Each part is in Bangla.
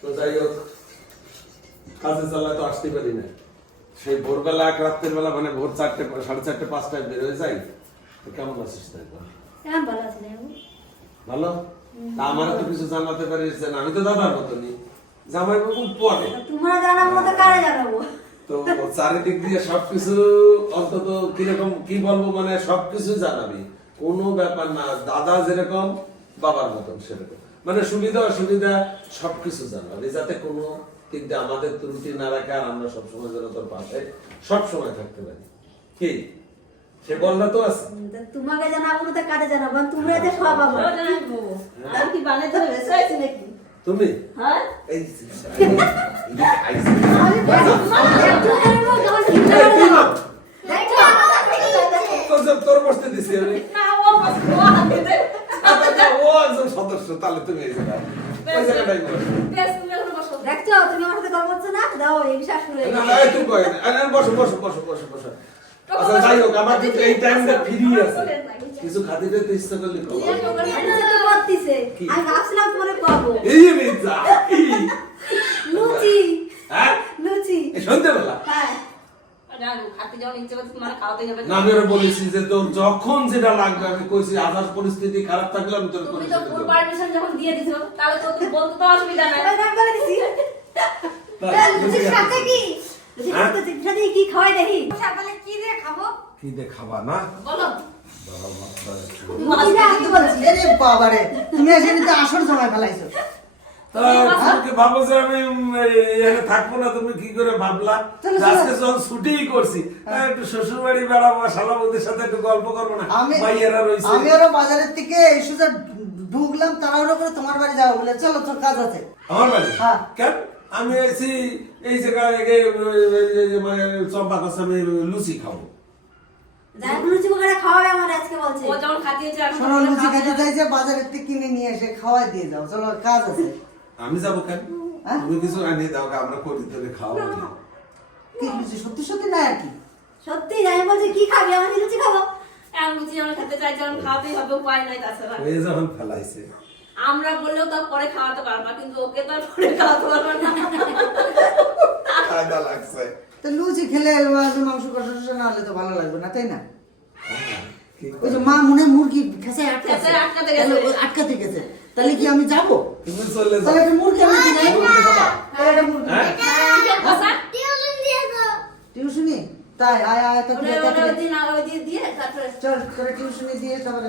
তো যাই হোক কাজে চালায় তো আসতে পারি না। সেই ভোরবেলা এক রাত্রের বেলা মানে ভোর চারটে সাড়ে চারটে পাঁচটায় বের হয়ে যাই। কেমন আছিস তাই ভালো বাবু। ভালো? তা আমার তো কিছু জানাতে পারিস না আমি তো দাদার মতনই। জামাই বাবু পরে। তোমরা জানার মতো কারে জানাব? তো চারিদিক দিয়ে সবকিছু অন্তত কীরকম কি বলব মানে সবকিছু জানাবি। কোনো ব্যাপার না দাদা যেরকম বাবার মতন সেরকম। মানে সুবিধা অসুবিধা সবকিছু জানাবি যাতে কোনো দিক দিয়ে আমাদের ত্রুটি না রাখে আর আমরা সবসময় যেন তোর পাশে সবসময় থাকতে পারি কি সে বলনা তো আছে তোমাকে জানাব না তো কারে জানাব তোমরা যে সব পাবো আর কি বানাইতে হবে হয়েছে নাকি তুমি হ্যাঁ এই তোর বসতে দিছি আমি না ও বাস ও আচ্ছা, একজন সদস্য তাহলে তুমি এই জায়গায় ওই জায়গাটাই বলো। বেশ তুমি এখন বসো দেখছ তুমি আমার সাথে গল্প না দাও এই বিশ্বাস করে না, না, এই তুই না। আরে, আরে, বসো, বসো, বসো, বসো, বসো। আচ্ছা, যাই হোক, আমার কিন্তু এই টাইমটা ফ্রি আছে। কিছু খাতে পেতে ইচ্ছা করলে খাব। আমি তো করতেছে কি? আমি ভাবছিলাম তোমারে পাবো এই মির্জা, লুচি হ্যাঁ? লুচি এই সন্ধ্যেবেলা? হ্যাঁ জানো খাতে যাওয়ার ইচ্ছে করছে তোমার খাওয়াতে যাবে না, আমি বলেছি যে তোর যখন যেটা লাগবে আমি কইছি আধার পরিস্থিতি খারাপ থাকলে আমি তোর তুমি তো ফুল পারমিশন যখন দিয়ে দিছো তাহলে তো তুমি বলতে তো অসুবিধা নাই। আমি রাগ করে দিছি। তাই, সাথে কি? লুচির হ্যাঁ? সাথে সাথে কি খাওয়াই দেখি? সকালে কি দিয়ে খাব? কি দে খাবা না? বলো। দাঁড়াও, মাথা একটু। লুচি দিয়ে আমি বলছি। আরে বাবারে তুমি এসে তো আসর জমায় ফেলাইছো। তা ভাবো যে আমি উম, এই- এখানে থাকব না? তুমি কি করে ভাবলা? চলো, যে চলো। আজকে যখন ছুটিই করছি হ্যাঁ, একটু শ্বশুর বাড়ি বেড়াবো শালাবুদের সাথে একটু গল্প করব না? আমি রয়েছে। আমি ওরা বাজারের থেকে এই সোজা ঢুকলাম তাড়াহুড়ো করে তোমার বাড়ি যাব বলে চলো তোর কাজ আছে। আমার বাড়ি? হ্যাঁ। কেন? আমি এসি এই জায়গায় মানে চম্পা কাছে আমি লুচি খাব। বাজারের থেকে কিনে নিয়ে এসে খাওয়াই দিয়ে যাও। চলো কাজ আছে। আমি যাব কেন? হ্যাঁ? তুমি কিছু আনিয়ে দাও আমরা করি খাওয়াবো না। কি লুচি সত্যি সত্যি না আর কি? সত্যি আমি বলছি কি খাবি? আমি লুচি খাব। এখন লুচি যখন খেতে চাই যখন খাওয়াতেই হবে উপায় নাই তাছাড়া। হয়ে যখন ফেলাইছে। আমরা বললেও তো পরে খাওয়াতে পারবা কিন্তু ওকে তো আর পরে খাওয়াতে পারব না। লাগছে। তো লুচি খেলে মাংস কষা না হলে তো ভালো লাগবে না তাই না? ওই যে মা মনে মুরগি খেসে খেসায় আটকাতে গেছে। আটকাতে গেছে। তাহলে কি আমি যাব? তুমি চলে যাও। তাহলে একটা মুরগি আমি মুরগি হ্যাঁ? কষা? টিউশনি তাই আয় আয় তো দিন দিয়ে তারপরে চল তোরা টিউশনি দিয়ে তারপরে।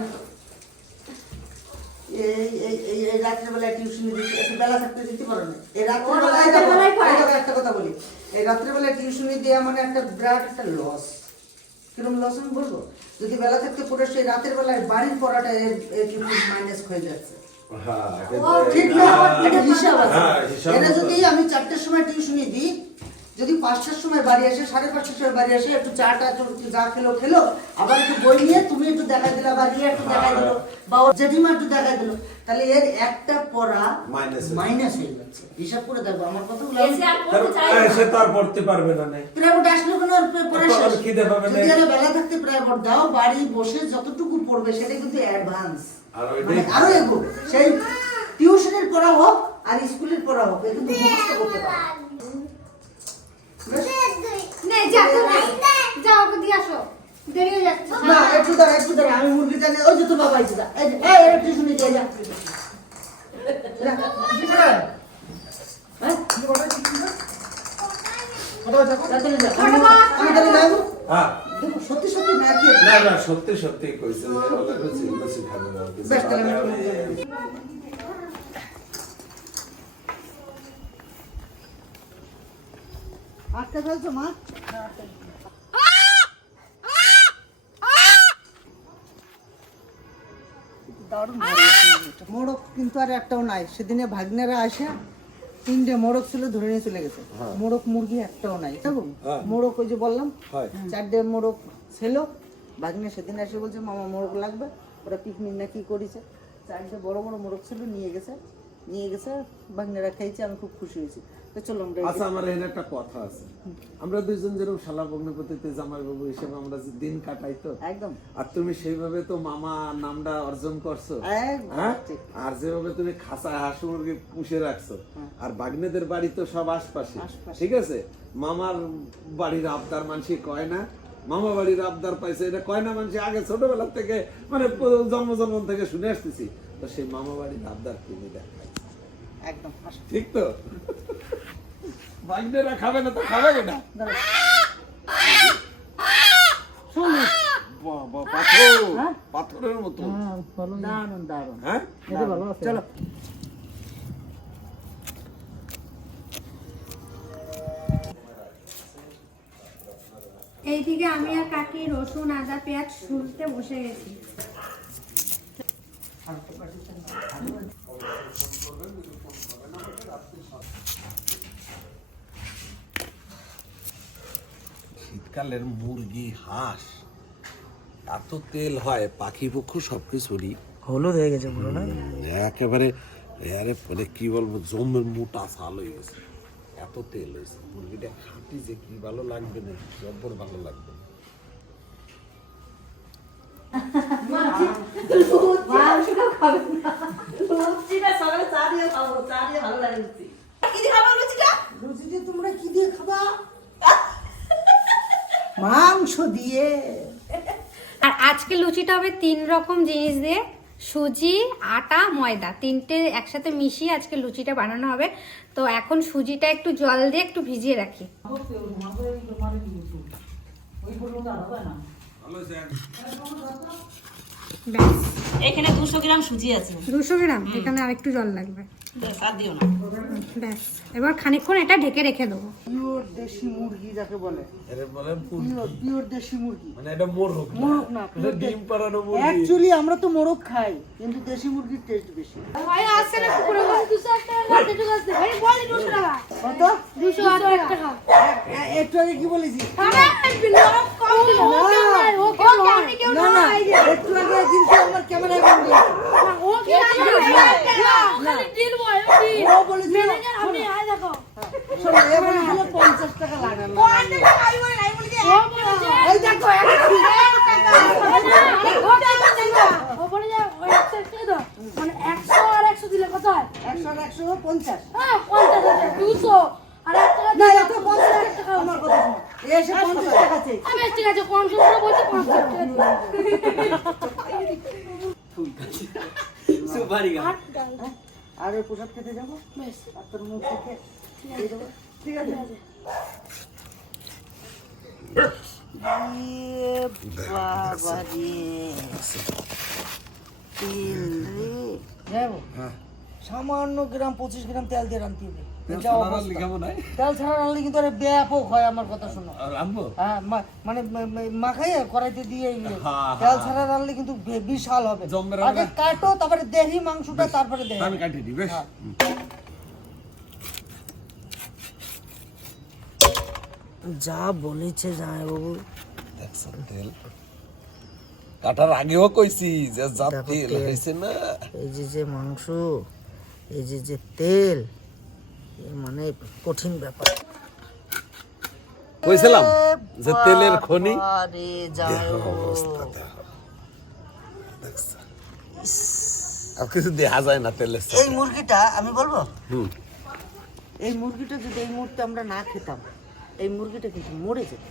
এই এই এই এই রাত্রেবেলা টিউশনি দিতে একটু বেলা থাকতে দিতে পারো না। এই রাত্রেবেলায় একটা কথা বলি। এই রাত্রেবেলা টিউশনি দেওয়া মানে একটা বিরাট একটা লস কীরকম লস আমি বলব? যদি বেলা থেকে পুরো সেই রাতের বেলায় বাড়ির পড়াটা এর এর কিন্তু মাইনাস হয়ে যাচ্ছে। হ্যাঁ ঠিক না হিসাব আছে। হ্যাঁ, এটা যদি আমি চারটের সময় টিউশনি দিই যদি পাঁচটার সময় বাড়ি আসে সাড়ে পাঁচটার সময় বাড়ি আসে একটু চাটা একটু যা খেলো খেলো আবার একটু বই নিয়ে তুমি একটু দেখাই দিলা বা রিয়া একটু দেখাই দিলো বা ওর জেঠিমা একটু দেখাই দিলো তাহলে এর একটা পড়া মাইনাস হয়ে যাচ্ছে হিসাব করে দেখব আমার কথাগুলো এসে আর পড়তে চাই না। সে তো আর পড়তে পারবে না নাই প্রাইভেট আসলে কোনো আর পড়া শেষ। খিদে পাবে না। যদি বেলা থাকতে প্রাইভেট দাও বাড়ি বসে যতটুকু পড়বে সেটা কিন্তু অ্যাডভান্স আর মানে আরও এগো সেই টিউশনের পড়া হোক আর স্কুলের পড়া হোক এটা কিন্তু মুখস্থ করতে পারে বেশ? নে যা তুমি দিয়ে আসো। দেরি যাচ্ছে। না একটু দাঁড়া একটু দাঁড়া আমি মুরগিটা নিয়ে ওই যে তো বাবা এই দিয়ে সত্যি সত্যি না কি? না না সত্যি সত্যি কইছে ওদের লুচি লুচি না কিছু বেশ তাহলে আমি খাবে একটু না। আটকা ফেলছো মা? দারুণ। মোড়ক কিন্তু আর একটাও নাই। সেদিনে ভাগ্নেরা আসে তিনটে মোড়ক ছিল ধরে নিয়ে চলে গেছে। মোড়ক মুরগি একটাও নাই বুঝলো? হ্যাঁ। মোড়ক ওই যে বললাম চারটে মোড়ক ছিল। ভাগ্নে সেদিন এসে বলছে মামা মোড়ক লাগবে। ওরা পিকনিক না কি করেছে? চারটে বড় বড় মোড়ক ছিল নিয়ে গেছে। নিয়ে গেছে বাংলারা খাইছে আমি খুব খুশি হয়েছি। আচ্ছা আমার এখানে একটা কথা আছে। আমরা দুইজন যেরকম শালা ভগ্নপতিতে জামাই বাবু হিসেবে আমরা দিন কাটাই তো। একদম। আর তুমি সেইভাবে তো মামা নামটা অর্জন করছ। হ্যাঁ? আর যেভাবে তুমি খাসা হাঁস মুরগি পুষে রাখছো। আর বাগনেদের বাড়ি তো সব আশপাশে। ঠিক আছে? মামার বাড়ির আবদার মানুষই কয় না? মামা বাড়ির আবদার পাইছে এটা কয় না মানুষ আগে ছোটবেলা থেকে মানে জন্ম জন্ম থেকে শুনে আসতেছি। তো সেই মামা বাড়ির আবদার তুমি দেখা একদম ঠিক তো? বাগনেরা খাবে না তো খাবে না বাবা পাথর। পাথরের মতো। দারুণ দারুণ। হ্যাঁ? চলো। এইদিকে আমি আর কাকি রসুন আদা পেঁয়াজ শুনতে বসে গেছি। শীতকালের মুরগি হাঁস এত তেল হয় পাখি পক্ষ সবকিছুরই। হলুদ হয়ে গেছে পুরো না? একেবারে আরে মানে কি বলব জমের মোটা ছাল হয়ে গেছে। এত তেল হয়েছে মুরগিটা খাঁটি যে কি ভালো লাগবে না জব্বর ভালো লাগবে লুচিটা সকালে চা দিয়ে খাব চা দিয়ে ভালো লাগে লুচি কি দিয়ে খাব লুচিটা রুচিতে তোমরা কি দিয়ে খাবা মাংস দিয়ে। আর আজকে লুচিটা হবে তিন রকম জিনিস দিয়ে। সুজি আটা ময়দা। তিনটে একসাথে মিশিয়ে আজকে লুচিটা বানানো হবে। তো এখন সুজিটা একটু জল দিয়ে একটু ভিজিয়ে রাখি। ব্যাস। এখানে দুশো গ্রাম সুজি আছে। দুশো গ্রাম? এখানে আরেকটু জল লাগবে। ব্যাস, আর দিও না। ব্যাস। এবার খানিকক্ষণ এটা ঢেকে রেখে দেবো। পিওর দেশি মুরগি যাকে বলে। এটা বলে পিওর দেশি মুরগি। মানে এটা মোরগ মোরগ না ডিম পাড়ানো মুরগি। অ্যাকচুয়ালি আমরা তো মোরগ খাই কিন্তু দেশি মুরগির টেস্ট বেশি। ভাই আসছে না পুরো কত? দুশো টাকা। এ- একটু আগে কি বলেছি না না না একটু কিন্তু আমার ক্যামেরায় বন্ধ ও বলেছিল শোনো এ বলেছিল পঞ্চাশ টাকা লাগে না এই দেখো মানে একশো আর একশো দিলে কত হয় একশো আর একশো পঞ্চাশ হ্যাঁ পঞ্চাশ আছে দুশো আর এক টাকা না এত পঞ্চাশ টাকা আমার কথা শোনো এ এসে পঞ্চাশ টাকা চেয়ে আমি ঠিক আছে পঞ্চাশ টাকা বলছি পঞ্চাশ টাকা দিলাম। যাব আর তোর মুখ থেকে ঠিক আছে? বাবা রে তেল রে। যাব। সামান্য গ্রাম পঁচিশ গ্রাম তেল দিয়ে রান্তি হবে। হয়? তেল ছাড়া রান্নলে কিন্তু আরে ব্যাপক হয় আমার কথা শোনো। হ্যাঁ মানে কড়াইতে দিয়ে হ্যাঁ, তেল ছাড়া রান্নলে কিন্তু বিশাল হবে। আগে কাটো তারপরে দেহি মাংসটা তারপরে দেহি। আমি কাটিয়ে দিই বেশ। হ্যাঁ। যা বলেছে দেখছেন তেল। কাটার আগেও কইছি যে যা তেল। হয়েছে না। এই যে যে মাংস এই যে যে তেল মানে কঠিন ব্যাপার। কইছিলাম যে তেলের খনি। আরে কিছু দেখা যায় না তেলের এই মুরগিটা আমি বলব? এই মুরগিটা যদি এই মুহূর্তে আমরা না খেতাম এই মুরগিটা কিন্তু মরে যেত।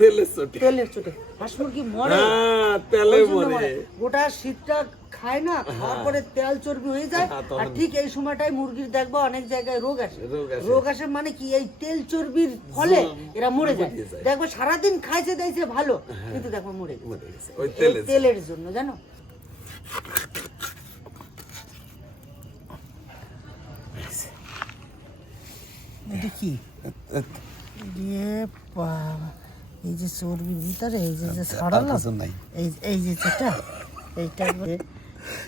তেলের চটি। তেলের চোটে। হাঁস মুরগি মরে। হ্যাঁ তেলে জন্য মরে। মরে। গোটা শীতটা খায় না খাওয়ার পরে তেল চর্বি হয়ে যায়। হ্যাঁ, আর ঠিক এই সময়টাই মুরগির দেখব অনেক জায়গায় রোগ আসে। রোগ আসে। মানে কি? এই তেল চর্বির ফলে এরা মরে যায়। মরে সারাদিন খাইছে দাইছে ভালো। কিন্তু দেখো মরে গেছে। ওই তেলের জন্য। জানো? দেখি দিয়ে এই যে চর্বির ভিতরে এই যে যে কিছু এই এই যে যেটা এইটা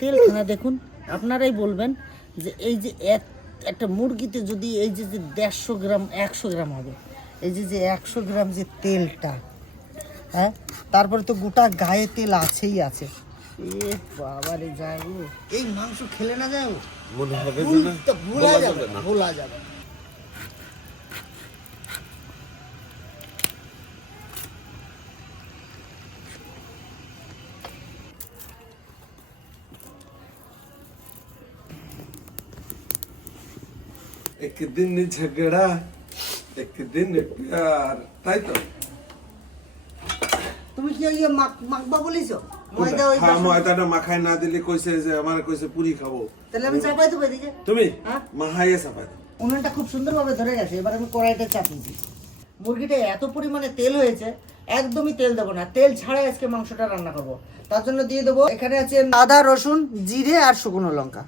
তেলখানা দেখুন আপনারাই বলবেন যে এই যে এক একটা মুরগিতে যদি এই যে যে দেড়শো গ্রাম একশো গ্রাম হবে এই যে যে একশো গ্রাম যে তেলটা হ্যাঁ তারপরে তো গোটা গায়ে তেল আছেই আছে। এ বাবা রে যাই গো। এই মাংস খেলে না যাও মনে হবে ভুল যাবে। ভোলা যাবে ঝগড়া প্যার তাই তো? তুমি কি বলিছো? হ্যাঁ? উনুনটা খুব ধরে গেছে এবার আমি কড়াইটা মুরগিটা এত পরিমাণে তেল হয়েছে একদমই তেল দেবো না। তেল ছাড়াই আজকে মাংসটা রান্না তার জন্য দিয়ে দেবো এখানে আছে আদা রসুন জিরে আর শুকনো লঙ্কা।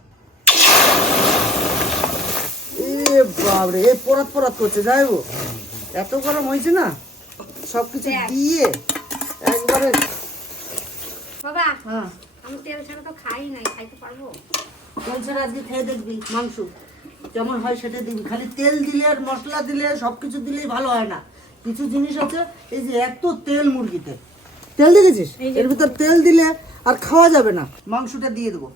বাবরে এ পরাত পরাত করছে যাই এত গরম হয়েছে না? সবকিছু দিয়ে একবারে বাবা হ্যাঁ। আমি তেল ছাড়া তো খাই নাই খাইতে পারব? তেল ছাড়া আজকে খেয়ে দেখবি মাংস। কেমন হয় সেটা দিবি খালি তেল দিলে আর মশলা দিলে দিলেই ভালো হয় না। কিছু জিনিস আছে এই যে এত তেল মুরগিতে। তেল দেখেছিস? এর ভিতর তেল দিলে আর খাওয়া যাবে না। মাংসটা দিয়ে দেবো।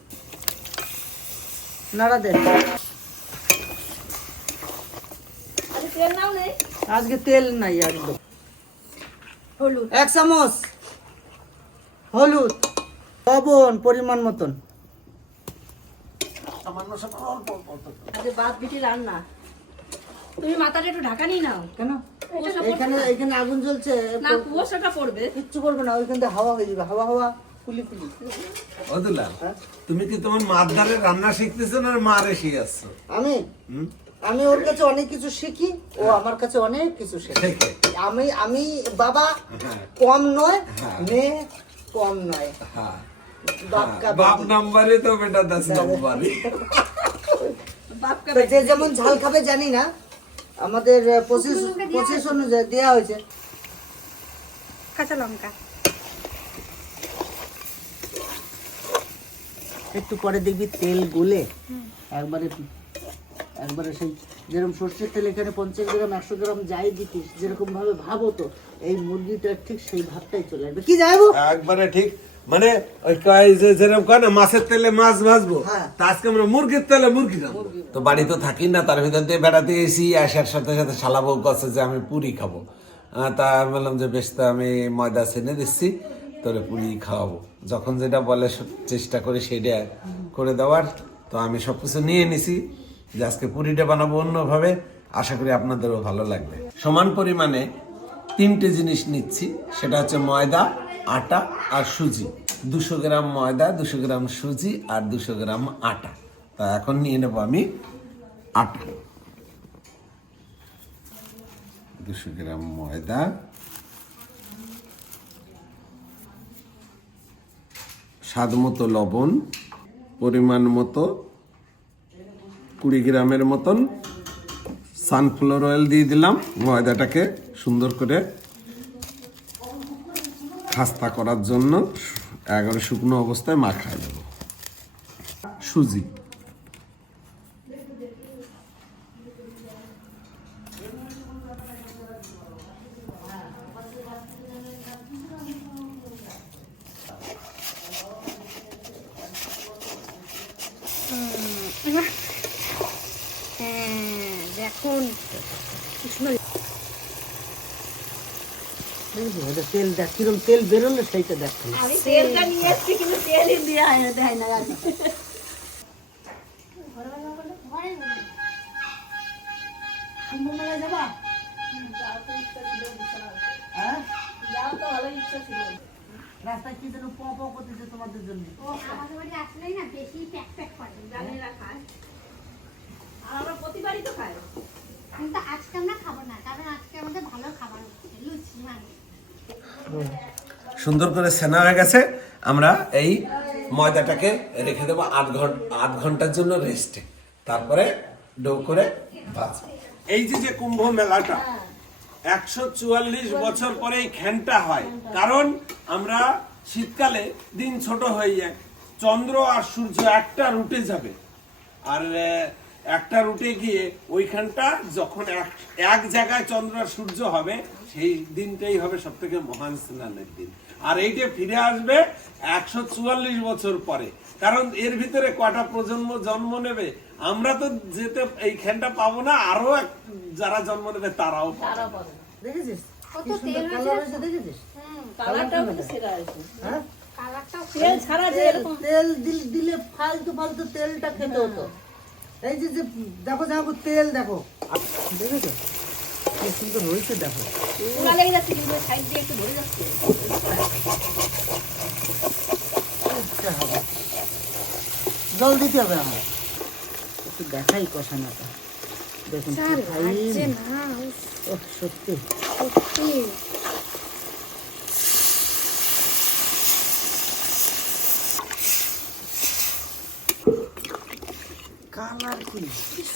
নাড়া দে আরে তেল নাও নেই আজকে তেল নাই একদম। হলুদ। এক চামচ। হলুদ। লবণ পরিমাণ মতন। সামান্য সামান্য অল্প অল্প অল্প। আজকে বাদ বিটি রান্না। তুমি মাথাটা একটু ঢাকা নিয়ে নাও। কেন? এখানে এখানে আগুন জ্বলছে। না কুয়াশাটা পড়বে। কিচ্ছু করবে না ওইখান থেকে হাওয়া হয়ে যাবে। হাওয়া হাওয়া কুলি কুলি। অদুলা হ্যাঁ? তুমি কি তোমার মার ধারে রান্না শিখতেছো না মারে শিখাচ্ছ? আমি? হুম? আমি ওর কাছে অনেক কিছু শিখি ও আমার কাছে অনেক কিছু শেখে। আমি আমি বাবা হ্যাঁ। কম নয় হ্যাঁ। মেয়ে কম নয়। হ্যাঁ। বাপ। নাম্বারে তো বেটা দশ নাম্বারে বাপকা যে যেমন ঝাল খাবে জানি না। আমাদের পঁচিশ পঁচিশ অনুযায়ী দেওয়া হয়েছে। কাঁচা লঙ্কা। একটু পরে দেখবি তেল গলে একবারে একবারে সেই যেরকম সর্ষের তেল এখানে পঞ্চাশ গ্রাম একশো গ্রাম যাই দিতিস যেরকম ভাবে ভাবো তো এই মুরগিটা ঠিক সেই ভাবটাই চলে আসবে। কি যাইবো? একবারে ঠিক। মানে ওই কয় যে যেরকম কয় না মাছের তেলে মাছ ভাজবো হ্যাঁ। তা আজকে আমরা মুরগির তেলে মুরগি খাব তো বাড়ি তো থাকি না তার ভিতর দিয়ে বেড়াতে এসি আসার সাথে সাথে শালা বউ কাছে যে আমি পুরি খাব। আহ, তা আমি বললাম যে বেশ তো আমি ময়দা চেনে দিচ্ছি তোরে পুরি খাওয়াবো। যখন যেটা বলে চেষ্টা করি সেটা করে দেওয়ার তো আমি সবকিছু নিয়ে নিছি। যে আজকে পুরিটা বানাবো অন্যভাবে, আশা করি আপনাদেরও ভালো লাগবে। সমান পরিমাণে তিনটে জিনিস নিচ্ছি, সেটা হচ্ছে ময়দা, আটা আর সুজি। দুশো গ্রাম ময়দা, দুশো গ্রাম সুজি আর দুশো গ্রাম আটা। তা এখন নিয়ে নেব আমি আটা। দুশো গ্রাম ময়দা। স্বাদ মতো লবণ, পরিমাণ মতো কুড়ি গ্রামের মতন সানফ্লাওয়ার অয়েল দিয়ে দিলাম। ময়দাটাকে সুন্দর করে খাস্তা করার জন্য এগারো শুকনো অবস্থায় মাখায় দেব সুজি হ্যাঁ দেখুন কি সুন্দর ওটা তেল দেখ কিরম তেল বেরোলো সেইটা দেখ। আমি তেলটা নিয়ে এসেছি কিন্তু তেলই দেওয়া হয় না দেয় না আমি হ্যাঁ? যাও তো ইচ্ছা ছিল। রাস্তায় কি যেন প প করতেছে তোমাদের জন্য? আমাদের বাড়ি আসলেই না বেশি প্যাক প্যাক করে জানি না খায় আর আমরা প্রতিবারই তো খাই। কিন্তু আজকে আমরা খাব না কারণ আজকে আমাদের ভালো খাবার হচ্ছে লুচি মানে সুন্দর করে সেনা হয়ে গেছে। আমরা এই ময়দাটাকে রেখে দেবো আট ঘণ্টা আট ঘণ্টার জন্য রেস্টে তারপরে ডো করে ভাজবো এই যে যে কুম্ভ মেলাটা, একশো চুয়াল্লিশ বছর পরে এই খ্যানটা হয়। কারণ আমরা শীতকালে দিন ছোট হয়ে যায়। চন্দ্র আর সূর্য একটা রুটে যাবে। আর একটা রুটে গিয়ে ওইখানটা যখন এক জায়গায় চন্দ্র আর সূর্য হবে সেই দিনটাই হবে সব থেকে মহান স্নানের দিন। আর এইটা ফিরে আসবে একশো চুয়াল্লিশ বছর পরে কারণ এর ভিতরে কটা প্রজন্ম জন্ম নেবে? আমরা তো যেতে এইখানটা পাবো না আরও এক- যারা জন্ম নেবে তারাও। দেখেছিস? কত কি সুন্দর তেল কালার হয়েছে? দেখেছিস? কালারটাও কিন্তু সেরা আছে হ্যাঁ? কালারটাও তেল ছাড়া যে তেল এরকম তেল দিল দিলে ফালতু ফালতু তেলটা খেতে হতো। এই যে যে দেখো দেখো তেল দেখো। দেখেছ? কি সুন্দর হয়েছে দেখো হবে। জল দিতে হবে আমার একটু দেখাই কষানোটা। দেখুন সত্যি। সত্যি। কালার কি?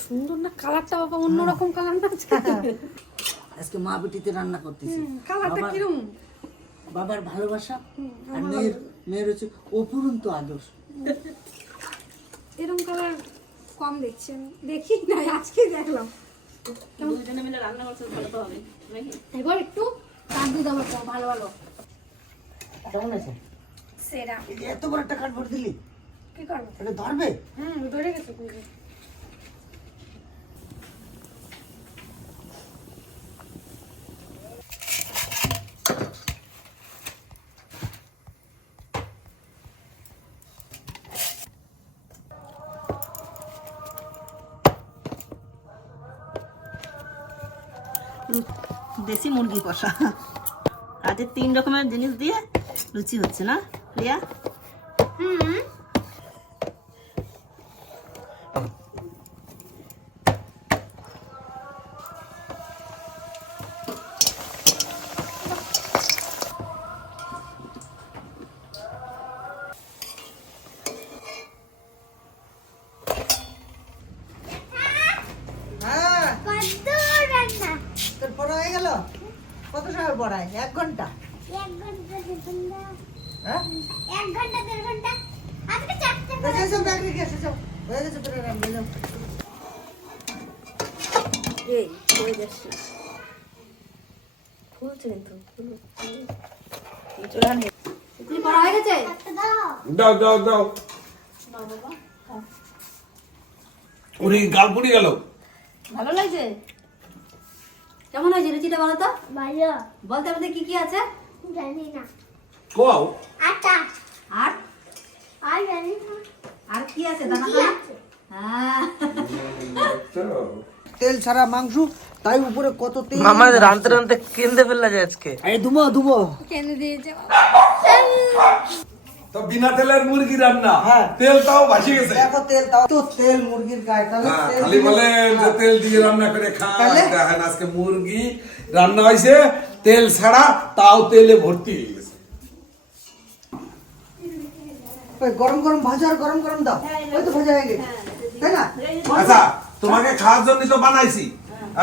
সুন্দর না কালারটা বাবা অন্যরকম কালার না আজকে মা বেটিতে রান্না করতেছি। বাবার ভালোবাসা আর মেয়ের মেয়ের হচ্ছে অপুরন্ত আদর। এরকম কালার কম দেখছি আমি। দেখি না আজকে দেখলাম। দুজনে মিলে রান্না করছে ভালো তো হবে এবার একটু কাট দিয়ে দেবো ভালো ভালো। কেমন আছে সেরা। এত বড় একটা কাঠবোর্ড দিলি। কি করব? এটা ধরবে? হুম ধরে গেছে দেশি মুরগি কষা। আজকে তিন রকমের জিনিস দিয়ে লুচি হচ্ছে না রিয়া হ্যাঁ? এই যে সব ব্যাগ রেখে এসো যাও হয়ে গেছে তোর রান্না যাও এই হয়ে যাচ্ছে। ফুলছে কিন্তু চোরা নেই তুমি পড়া হয়ে গেছে? দাও। দাও দাও। ওরে গাল পুড়ে গেল। ভালো লাগছে? কেমন হয়েছে রুচিটা বলো তো? ভালো। বলতে আমাদের কি কি আছে? জানি না। কোয়াও আটা। আর? আর জানি না। আর কি আছে? দানা হ্যাঁ। তেল ছাড়া মাংস তাই উপরে কত তেল মামা রানতে রানতে কেন্দে ফেললা যায় আজকে। এই দুবো দুবো কেন দিয়েছে। তো বিনা তেলের মুরগি রান্না। হ্যাঁ। তেলটাও ভাসি গেছে। দেখো তেল তাও। তো তেল মুরগির গায়ে তাহলে হ্যাঁ, তেল খালি বলে যে তেল দিয়ে রান্না করে খান দেখেন আজকে মুরগি রান্না হয়েছে। তেল ছাড়া তাও তেলে ভর্তি হয়ে গেছে ওই গরম গরম ভাজা আর গরম গরম দাও। ওই তো ভাজা হয়ে গেছে। তাই না? আচ্ছা তোমাকে খাওয়ার জন্য তো বানাইছি।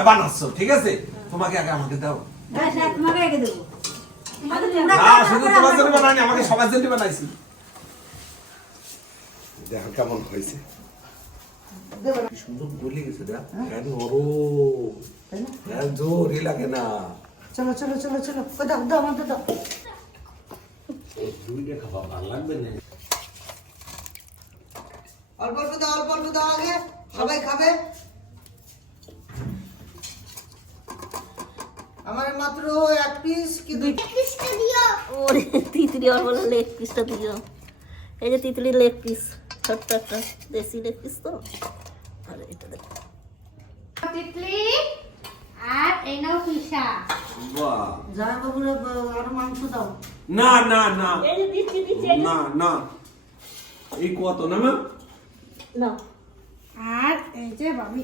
বানাচ্ছ ঠিক আছে? তোমাকে আগে আমাকে দাও। হ্যাঁ তোমাকে রেখে দেবো। শুধু তোমার জন্য বানাইনি আমাকে সবার জন্য বানাইছি। দেখো কেমন হয়েছে? সুন্দর গলি গেছে দেখ। হ্যাঁ। নরম। তাই না? হ্যাঁ জোরই লাগে না। চলো চলো চলো চলো। দাও দাও আমাদের দাও। দুইটা খাওয়া ভালো লাগবে না? অল্প অল্প দাও অল্প অল্প দাও আগে। সবাই খাবে। আমার মাত্র এক পিস কি দুই কৃষ্ণ দিও। ওরে তিতলি আর বলে লেগ পিসটা দিও। এই যে তিতলি লেগ পিস ছোট্ট একটা দেশি লেগ পিস তো। আর এটা দেখ। তিতলি আর এই নাও পিসা বাহ। যার বাবুরে আরও মাংস দাও। না না না। এই যে দিচ্ছি দিচ্ছি না না। এই কত না মা? না। আর এই যে বাবি।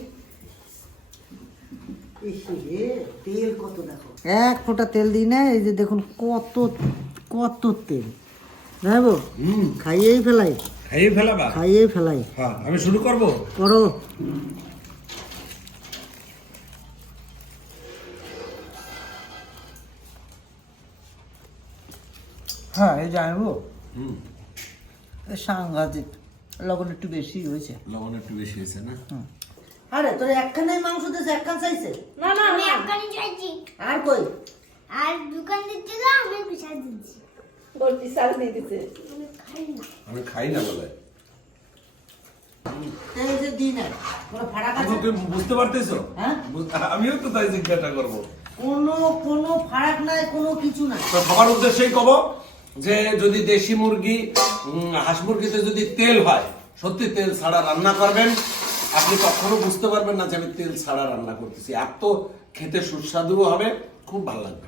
তেল কত দেখো? এক ফোঁটা তেল দিই না এই যে দেখুন কত কত তেল। দেখো হুম। খাইয়েই ফেলাই। খাইয়ে ফেলাবা? খাইয়েই ফেলাই। হ্যাঁ আমি শুরু করব? করো। হ্যাঁ এই জানব সাংঘাতিক। লবণ একটু বেশি হয়েছে। লবণ একটু বেশি হয়েছে না? আরে তোর একখানে মাংস দিয়েছে একখান চাইছে? না না আমি না চাইছি। আর কই? আর দোকান দিচ্ছে তো আমি দিচ্ছি। দিতে আমি খাই না। বলে। যে তুমি বুঝতে পারতেছো? হ্যাঁ? আমিও তো তাই জিজ্ঞাসা করব। কোনো কোনো ফারাক নাই কোনো কিছু নাই। তো সবার উদ্দেশ্যেই কব যে যদি দেশি মুরগি হাঁস মুরগিতে যদি তেল হয়, সত্যি তেল ছাড়া রান্না করবেন? আপনি কখনো বুঝতে পারবেন না যে আমি তেল ছাড়া রান্না করতেছি। এত খেতে সুস্বাদু হবে, খুব ভালো লাগবে।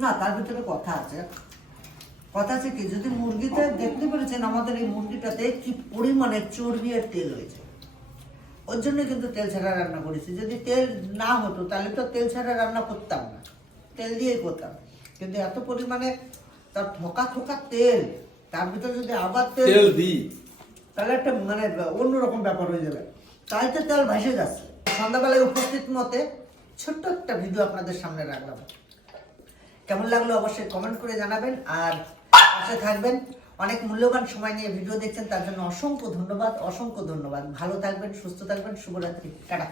না, তার ভিতরে কথা আছে। কথা আছে কি, যদি মুরগিতে দেখতে পেরেছেন আমাদের এই মুরগিটাতে কি পরিমাণে চর্বি আর তেল হয়েছে? ওর জন্য কিন্তু তেল ছাড়া রান্না করেছি। যদি তেল না হতো, তাহলে তো তেল ছাড়া রান্না করতাম না। তেল দিয়েই করতাম। কিন্তু এত পরিমাণে তার থোকা থোকা তেল তার ভিতরে যদি আবার তেল তেল দিই। তাহলে একটা মানে অন্যরকম ব্যাপার হয়ে যাবে। তাই তো তেল ভাসে যাচ্ছে। সন্ধ্যাবেলায় উপস্থিত মতে ছোট্ট একটা ভিডিও আপনাদের সামনে রাখলাম। কেমন লাগল অবশ্যই কমেন্ট করে জানাবেন আর পাশে থাকবেন। অনেক মূল্যবান সময় নিয়ে ভিডিও দেখছেন তার জন্য অসংখ্য ধন্যবাদ অসংখ্য ধন্যবাদ। ভালো থাকবেন সুস্থ থাকবেন শুভরাত্রি টাটা।